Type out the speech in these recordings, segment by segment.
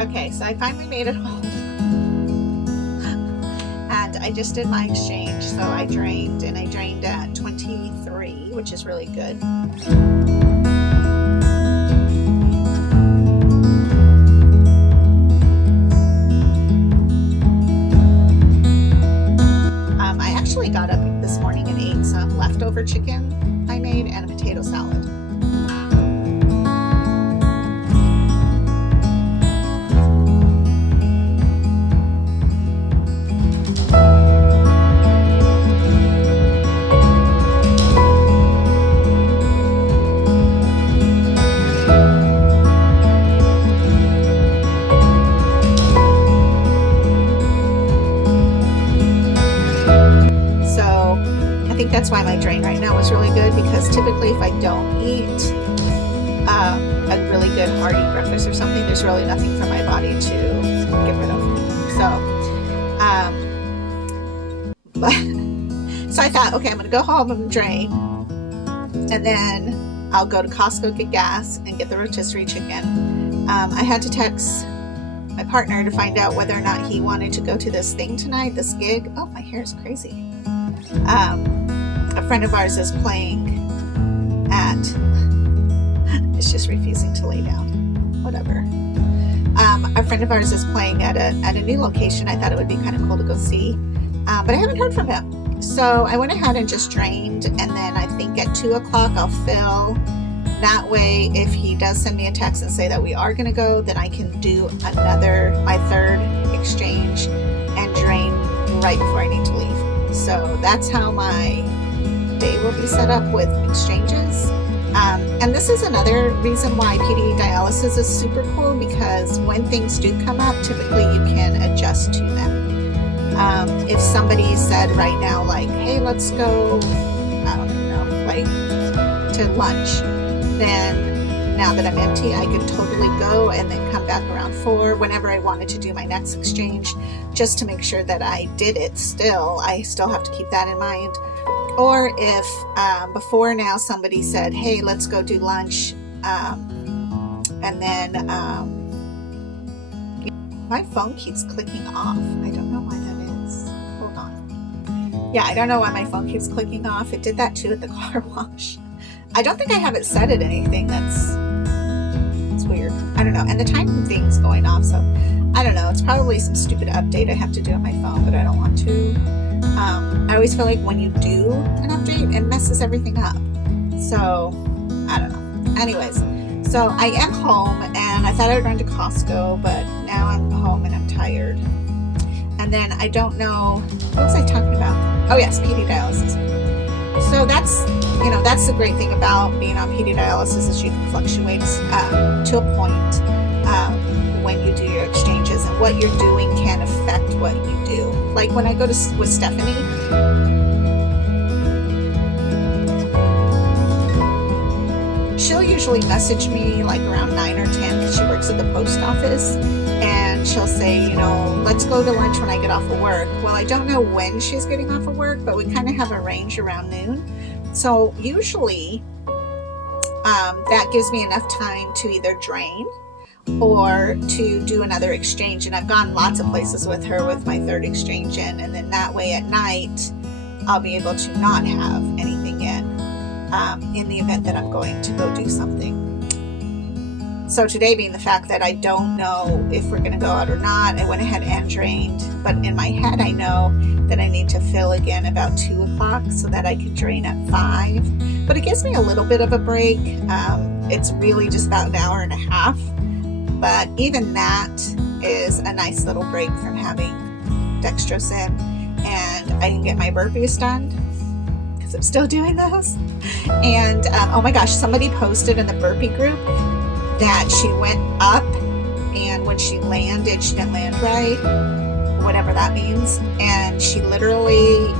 Okay, so I finally made it home. And I just did my exchange. So I drained at 23, which is really good. I actually got up this morning and ate some leftover chicken I made and a potato salad. That's why my drain right now is really good, because typically if I don't eat a really good hearty breakfast or something, there's really nothing for my body to get rid of. So I thought, okay, I'm gonna go home and drain, and then I'll go to Costco, get gas, and get the rotisserie chicken. I had to text my partner to find out whether or not he wanted to go to this thing tonight, this gig. Oh, my hair is crazy. A friend of ours is playing at, it's just refusing to lay down, whatever. A friend of ours is playing at a new location. I thought it would be kind of cool to go see, but I haven't heard from him. So I went ahead and just drained, and then I think at 2 o'clock I'll fill. That way, if he does send me a text and say that we are going to go, then I can do my third exchange and drain right before I need to leave. So that's how my day will be set up, with exchanges. And this is another reason why PD dialysis is super cool, because when things do come up, typically you can adjust to them. If somebody said right now, like, hey, let's go, I don't know, like to lunch, then now that I'm empty, I can totally go and then come back around 4 whenever I wanted to do my next exchange, just to make sure that I did it still. I still have to keep that in mind. Or if before now somebody said, hey, let's go do lunch, and then my phone keeps clicking off. I don't know why that is. Hold on. Yeah, I don't know why my phone keeps clicking off. It did that too at the car wash. I don't think I have it set at anything. It's weird. I don't know. And the time thing's going off, so I don't know. It's probably some stupid update I have to do on my phone, but I don't want to. I always feel like when you do an update, it messes everything up. So, I don't know. Anyways, so I am home, and I thought I would run to Costco, but now I'm home and I'm tired. And then I don't know, what was I talking about? Oh yes, PD dialysis. So that's the great thing about being on PD dialysis, is you can fluctuate to a point when you do your exchanges, and what you're doing can affect what you do. Like when I go with Stephanie, she'll usually message me like around 9 or 10, because she works at the post office, and she'll say, let's go to lunch when I get off of work. Well, I don't know when she's getting off of work, but we kind of have a range around noon. So usually that gives me enough time to either drain or to do another exchange. And I've gone lots of places with her with my third exchange in, and then that way at night I'll be able to not have anything in the event that I'm going to go do something. So today, being the fact that I don't know if we're going to go out or not, I went ahead and drained, but in my head I know that I need to fill again about 2 o'clock so that I can drain at 5. But it gives me a little bit of a break. It's really just about an hour and a half, but even that is a nice little break from having dextrose in, and I can get my burpees done because I'm still doing those. And oh my gosh, somebody posted in the burpee group that she went up, and when she landed, she didn't land right, whatever that means, and she literally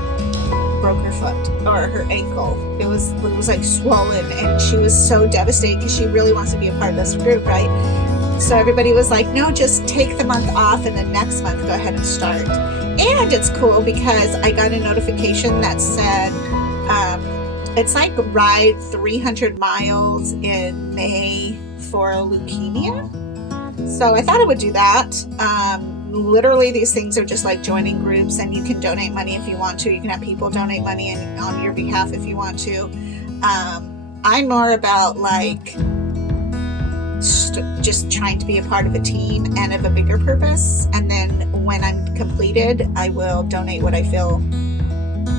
broke her foot or her ankle. It was like swollen, and she was so devastated because she really wants to be a part of this group, right? So everybody was like, no, just take the month off, and then next month go ahead and start. And it's cool because I got a notification that said it's like ride 300 miles in May for leukemia. So I thought I would do that. Literally, these things are just like joining groups, and you can donate money if you want to. You can have people donate money on your behalf if you want to. I'm more about like just trying to be a part of a team and of a bigger purpose. And then when I'm completed, I will donate what I feel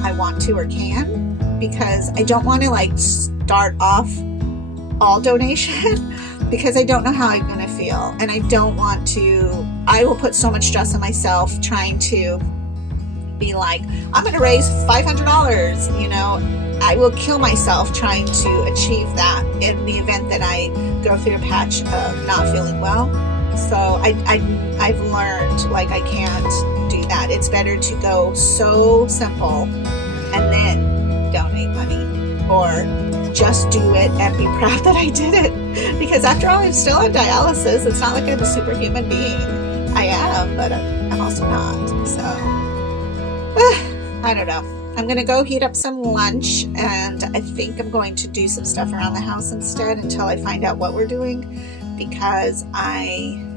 I want to or can, because I don't want to like start off all donation because I don't know how I'm going to feel. And I don't want to, I will put so much stress on myself trying to be like, I'm going to raise $500, you know. I will kill myself trying to achieve that in the event that I go through a patch of not feeling well. So I've learned like I can't do that. It's better to go so simple and then donate money, or just do it and be proud that I did it. Because after all, I'm still on dialysis. It's not like I'm a superhuman being. I am, but I'm also not. So I don't know. I'm going to go heat up some lunch, and I think I'm going to do some stuff around the house instead until I find out what we're doing, because I'm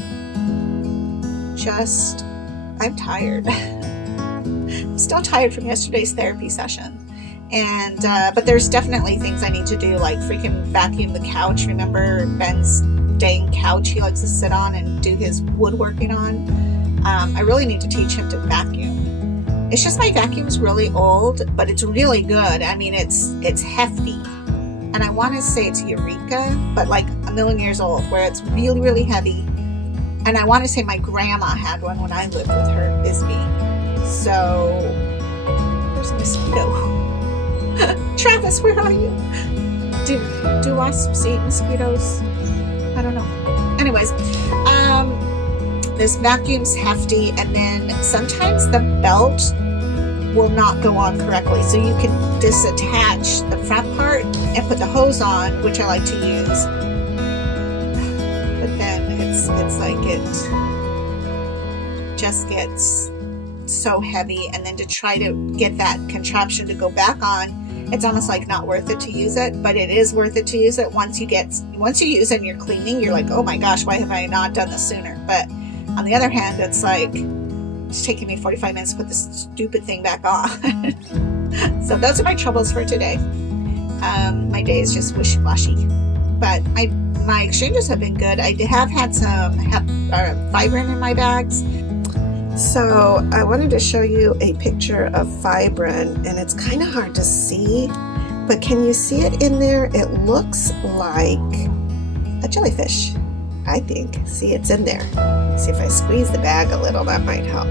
tired. I'm still tired from yesterday's therapy session. And but there's definitely things I need to do, like freaking vacuum the couch. Remember Ben's dang couch he likes to sit on and do his woodworking on? I really need to teach him to vacuum. It's just my vacuum's really old, but it's really good. I mean, it's hefty. And I want to say it's Eureka, but like a million years old, where it's really, really heavy. And I want to say my grandma had one when I lived with her, Bisbee. So, there's a mosquito. Travis, where are you? Do wasps eat mosquitoes? I don't know. Anyways, this vacuum's hefty, and then sometimes the belt will not go on correctly. So you can disattach the front part and put the hose on, which I like to use. But then it's like it just gets so heavy, and then to try to get that contraption to go back on, it's almost like not worth it to use it. But it is worth it to use it once you use it and you're cleaning. You're like, oh my gosh, why have I not done this sooner? But on the other hand, it's like it's taking me 45 minutes to put this stupid thing back on. So those are my troubles for today. My day is just wishy-washy, but my exchanges have been good. I have had some Fibrin in my bags. So I wanted to show you a picture of Fibrin, and it's kind of hard to see, but can you see it in there? It looks like a jellyfish, I think. See, it's in there. See, if I squeeze the bag a little, that might help.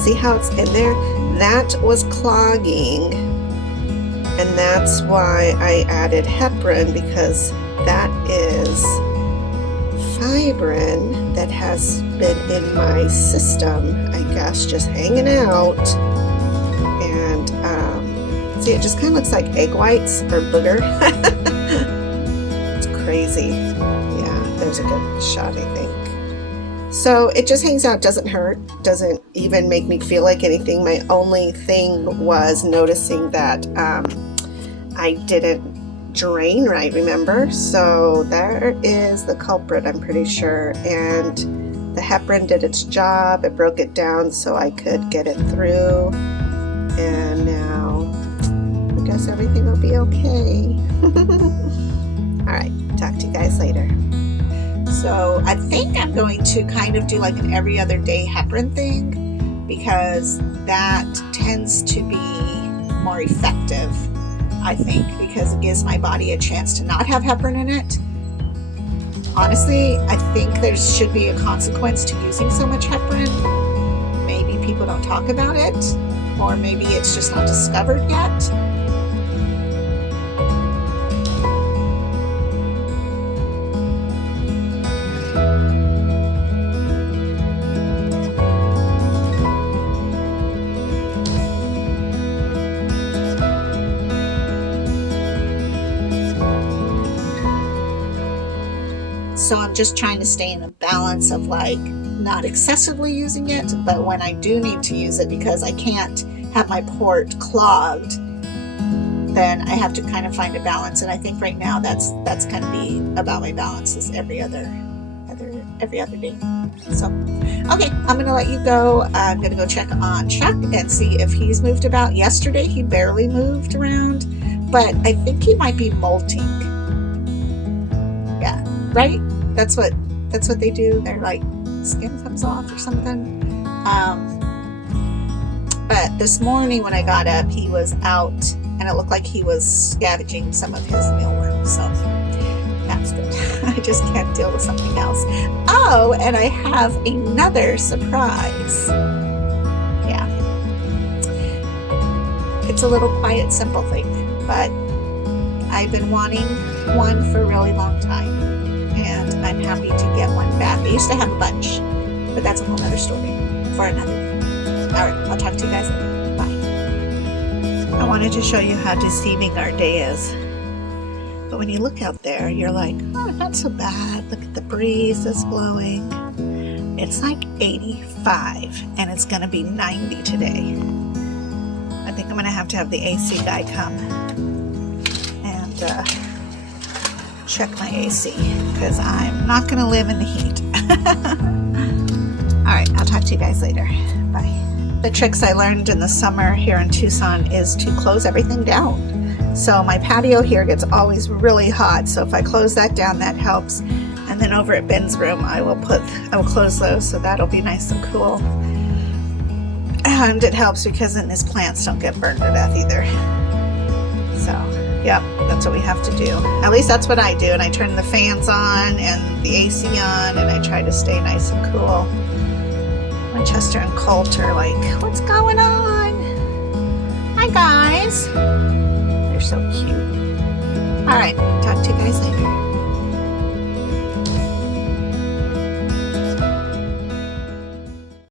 See how it's in there? That was clogging, and that's why I added heparin, because that is Fibrin that has been in my system, I guess, just hanging out. And see, it just kind of looks like egg whites or booger. It's crazy. Yeah, there's a good shot, I think. So it just hangs out, doesn't hurt, doesn't even make me feel like anything. My only thing was noticing that I didn't drain right, remember? So there is the culprit, I'm pretty sure. And the heparin did its job. It broke it down so I could get it through. And now I guess everything will be okay. All right, talk to you guys later. So I think I'm going to kind of do like an every other day heparin thing, because that tends to be more effective, I think, because it gives my body a chance to not have heparin in it. Honestly, I think there should be a consequence to using so much heparin. Maybe people don't talk about it, or maybe it's just not discovered yet. So I'm just trying to stay in the balance of like not excessively using it, but when I do need to use it, because I can't have my port clogged, then I have to kind of find a balance. And I think right now that's kind of be about my balance, is every other every other day. So, okay, I'm going to let you go. I'm going to go check on Chuck and see if he's moved about. Yesterday, he barely moved around, but I think he might be molting. Yeah, right? That's what they do. They're like, skin comes off or something. But this morning when I got up, he was out, and it looked like he was scavenging some of his mealworms. So that's good. I just can't deal with something else. Oh, and I have another surprise. Yeah. It's a little quiet, simple thing, but I've been wanting one for a really long time, and I'm happy to get one back. I used to have a bunch, but that's a whole other story for another day. All right, I'll talk to you guys later. Bye. I wanted to show you how deceiving our day is. But when you look out there, you're like, oh, not so bad. Look at the breeze that's blowing. It's like 85, and it's going to be 90 today. I think I'm going to have the AC guy come and check my AC, because I'm not going to live in the heat. All right, I'll talk to you guys later. Bye. The tricks I learned in the summer here in Tucson is to close everything down. So my patio here gets always really hot, so if I close that down, that helps. And then over at Ben's room, I will close those, so that'll be nice and cool. And it helps because then his plants don't get burned to death either. So, yep, that's what we have to do. At least that's what I do. And I turn the fans on and the AC on, and I try to stay nice and cool. Chester and Colt are like, what's going on? Hi guys. They're so cute. All right, talk to you guys later.